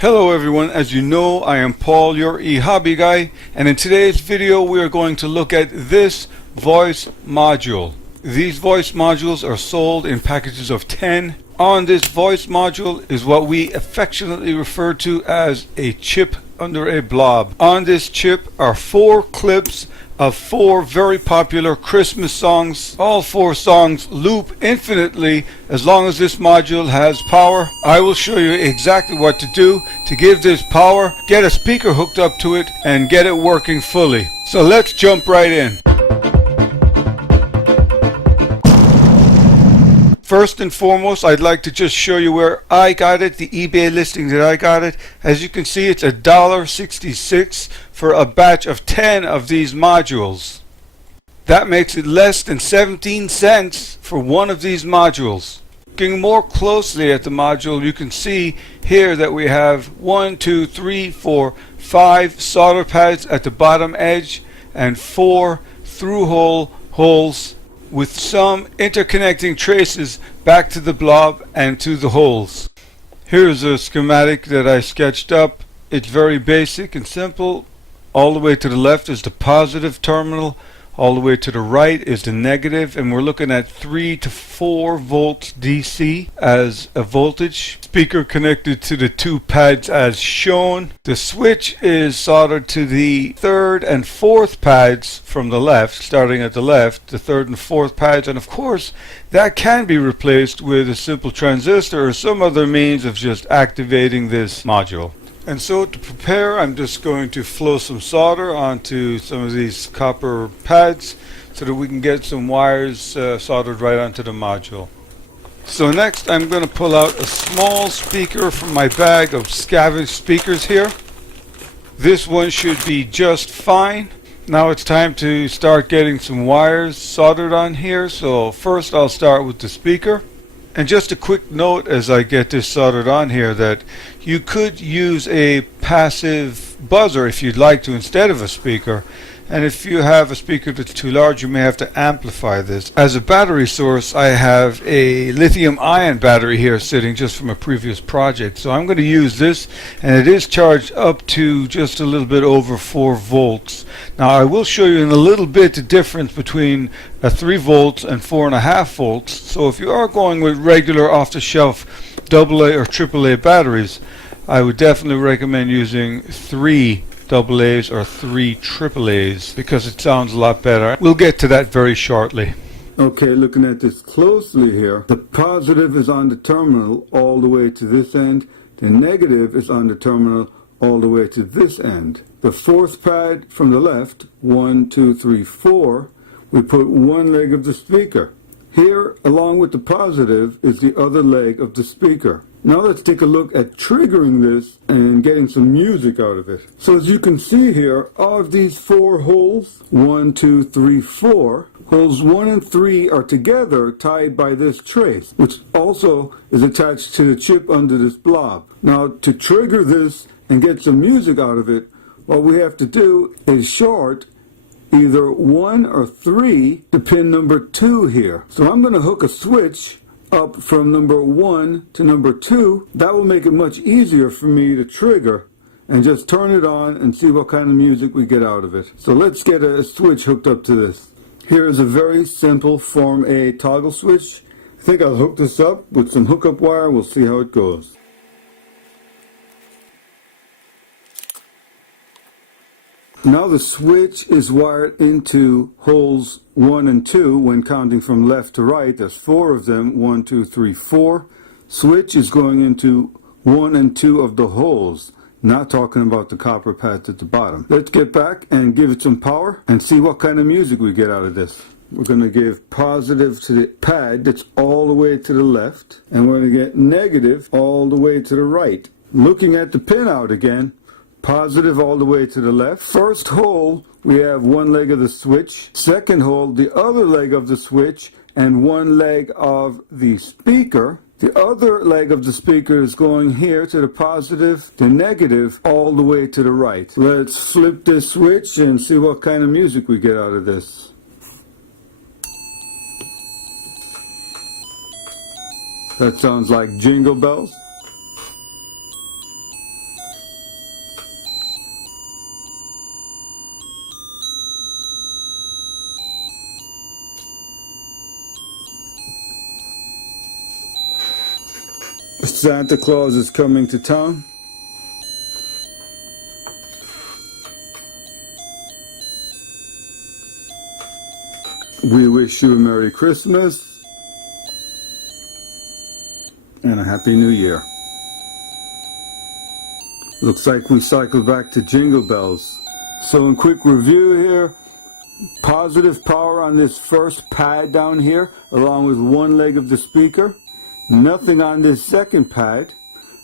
Hello everyone, as you know I am Paul, your e-hobby guy, and in today's video we are going to look at this voice module. These voice modules are sold in packages of 10. On this voice module is what we affectionately refer to as a chip under a blob. On this chip are 4 clips of 4 very popular Christmas songs. All 4 songs loop infinitely as long as this module has power. I will show you exactly what to do to give this power, get a speaker hooked up to it, and get it working fully. So let's jump right in. First and foremost, I'd like to just show you where I got it, the eBay listing that I got it. As you can see, it's $1.66 for a batch of 10 of these modules. That makes it less than 17 cents for one of these modules. Looking more closely at the module, you can see here that we have 5 solder pads at the bottom edge and 4 through-hole holes with some interconnecting traces back to the blob and to the holes. Here's a schematic that I sketched up. It's very basic and simple. All the way to the left is the positive terminal, all the way to the right is the negative, and we're looking at 3 to 4 volts DC as a voltage. Speaker connected to the 2 pads as shown. The switch is soldered to the 3rd and 4th pads from the left, starting at the left, the 3rd and 4th pads, and of course that can be replaced with a simple transistor or some other means of just activating this module. And so to prepare, I'm just going to flow some solder onto some of these copper pads so that we can get some wires soldered right onto the module. So next I'm going to pull out a small speaker from my bag of scavenged speakers here. This one should be just fine. Now it's time to start getting some wires soldered on here. So first I'll start with the speaker. And just a quick note as I get this soldered on here that you could use a passive buzzer if you'd like to instead of a speaker. And if you have a speaker that's too large, you may have to amplify this. As a battery source, I have a lithium-ion battery here sitting just from a previous project. So I'm going to use this, and it is charged up to just a little bit over 4 volts. Now I will show you in a little bit the difference between 3 volts and 4.5 volts. So if you are going with regular off-the-shelf AA or AAA batteries, I would definitely recommend using 3 AA's or 3 AAA's because it sounds a lot better. We'll get to that very shortly. Okay, looking at this closely here, the positive is on the terminal all the way to this end. The negative is on the terminal all the way to this end. The 4th pad from the left, 1, 2, 3, 4, we put one leg of the speaker. Here, along with the positive, is the other leg of the speaker. Now let's take a look at triggering this and getting some music out of it. So as you can see here, all of these 4 holes, 1, 2, 3, 4, holes 1 and 3 are together tied by this trace, which also is attached to the chip under this blob. Now to trigger this and get some music out of it, what we have to do is short either 1 or 3 to pin number 2 here. So I'm going to hook a switch up from number 1 to number 2. That will make it much easier for me to trigger and just turn it on and see what kind of music we get out of it. So let's get a switch hooked up to this. Here is a very simple Form A toggle switch. I think I'll hook this up with some hookup wire. We'll see how it goes. Now the switch is wired into holes 1 and 2 when counting from left to right. There's 4 of them, 1, 2, 3, 4. Switch is going into 1 and 2 of the holes, not talking about the copper pads at the bottom. Let's get back and give it some power and see what kind of music we get out of this. We're going to give positive to the pad that's all the way to the left, and we're going to get negative all the way to the right. Looking at the pinout again, positive all the way to the left. First hole, we have one leg of the switch. Second hole, the other leg of the switch and one leg of the speaker. The other leg of the speaker is going here to the positive, the negative, all the way to the right. Let's flip this switch and see what kind of music we get out of this. That sounds like jingle bells. Santa Claus is coming to town. We wish you a Merry Christmas and a Happy New Year. Looks like we cycled back to Jingle Bells. So in quick review here, positive power on this first pad down here, along with one leg of the speaker. Nothing on this second pad.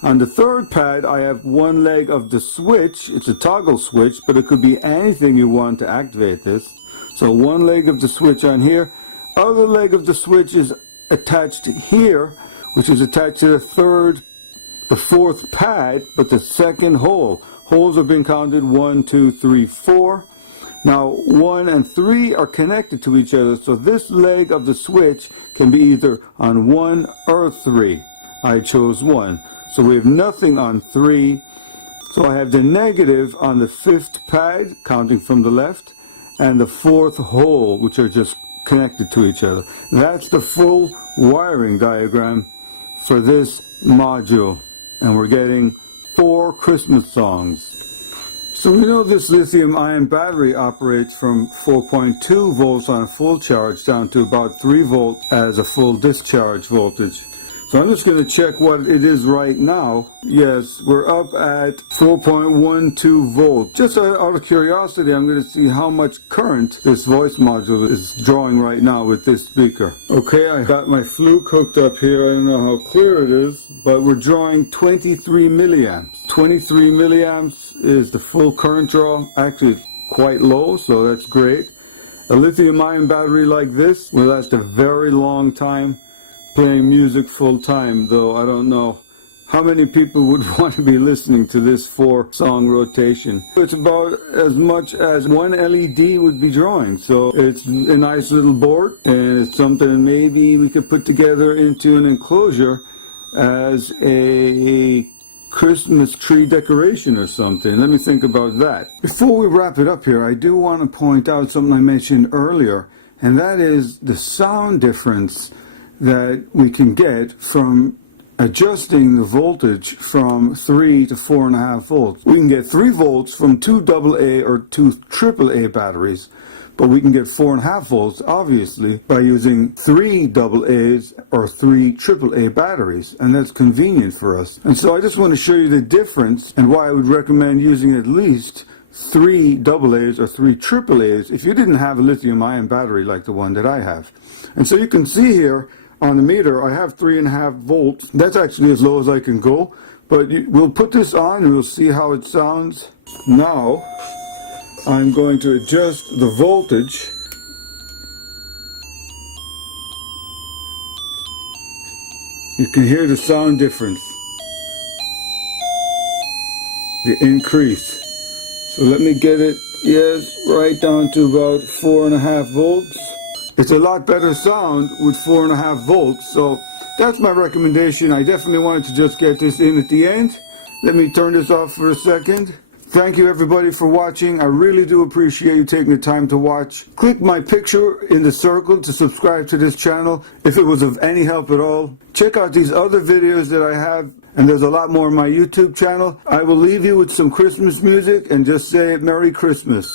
On the third pad, I have one leg of the switch. It's a toggle switch, but it could be anything you want to activate this. So one leg of the switch on here. Other leg of the switch is attached here, which is attached to the fourth pad, but the second hole. Holes have been counted 1, 2, 3, 4. Now 1 and 3 are connected to each other, so this leg of the switch can be either on 1 or 3. I chose 1. So we have nothing on 3. So I have the negative on the fifth pad, counting from the left, and the fourth hole, which are just connected to each other. That's the full wiring diagram for this module. And we're getting 4 Christmas songs. So we know this lithium-ion battery operates from 4.2 volts on a full charge down to about 3 volts as a full discharge voltage. So I'm just going to check what it is right now. Yes, we're up at 4.12 volts. Just out of curiosity, I'm going to see how much current this voice module is drawing right now with this speaker. Okay, I got my fluke hooked up here. I don't know how clear it is, but we're drawing 23 milliamps. 23 milliamps is the full current draw. Actually, it's quite low, so that's great. A lithium-ion battery like this will last a very long time. Playing music full time, though I don't know how many people would want to be listening to this 4-song rotation. It's about as much as one LED would be drawing, so it's a nice little board, and it's something maybe we could put together into an enclosure as a Christmas tree decoration or something. Let me think about that. Before we wrap it up here, I do want to point out something I mentioned earlier, and that is the sound difference that we can get from adjusting the voltage from 3 to 4.5 volts. We can get 3 volts from 2 AA or 2 AAA batteries, but we can get 4.5 volts obviously by using 3 AA's or 3 AAA batteries, and that's convenient for us. And so I just want to show you the difference and why I would recommend using at least 3 AA's or 3 AAA's if you didn't have a lithium-ion battery like the one that I have. And so you can see here on the meter, I have 3.5 volts. That's actually as low as I can go. But we'll put this on and we'll see how it sounds. Now, I'm going to adjust the voltage. You can hear the sound difference. The increase. So let me get it, yes, right down to about 4.5 volts. It's a lot better sound with 4.5 volts, so that's my recommendation. I definitely wanted to just get this in at the end. Let me turn this off for a second. Thank you everybody for watching. I really do appreciate you taking the time to watch. Click my picture in the circle to subscribe to this channel if it was of any help at all. Check out these other videos that I have, and there's a lot more on my YouTube channel. I will leave you with some Christmas music and just say Merry Christmas.